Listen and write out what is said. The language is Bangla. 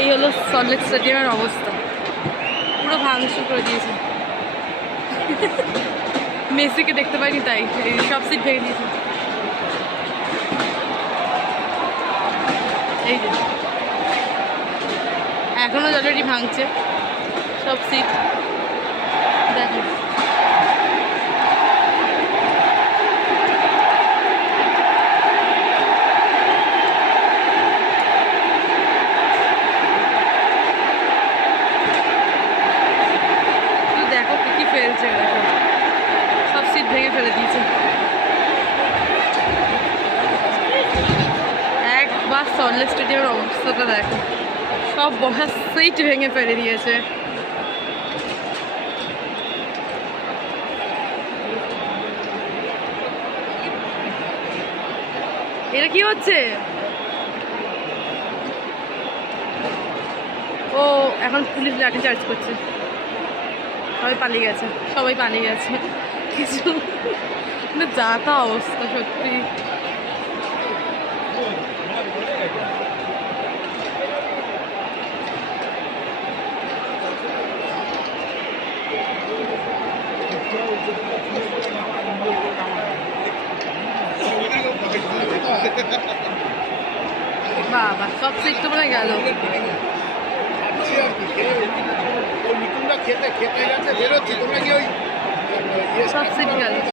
এই হলো সল্টলেক স্টেডিয়ামের অবস্থা, পুরো ভাঙচুর করে দিয়েছে। মেসিকে দেখতে পাইনি তাই সব সিট ভেঙে দিয়েছে। এই যে এখনো অলরেডি ভাঙছে সব সিট, দেখো। দেখো কি ফেলছে, দেখো সব সিট ভেঙে ফেলে দিয়েছে। একবার সল্টলেক স্টেডিয়ামের অবস্থাটা দেখো, সব বসার সিট ভেঙে ফেলে দিয়েছে। এটা কি হচ্ছে? ও এখন পুলিশ লাঠি চার্জ করছে, সবাই পালিয়ে গেছে, সবাই পালিয়ে গেছে। কিছু না, যা তা অবস্থা সত্যি। বাবা সব সিট তো মনে গেল। খেতে খেতে যাচ্ছে, বেরোচ্ছি, তোমরা কি ওই সব সিট গেল।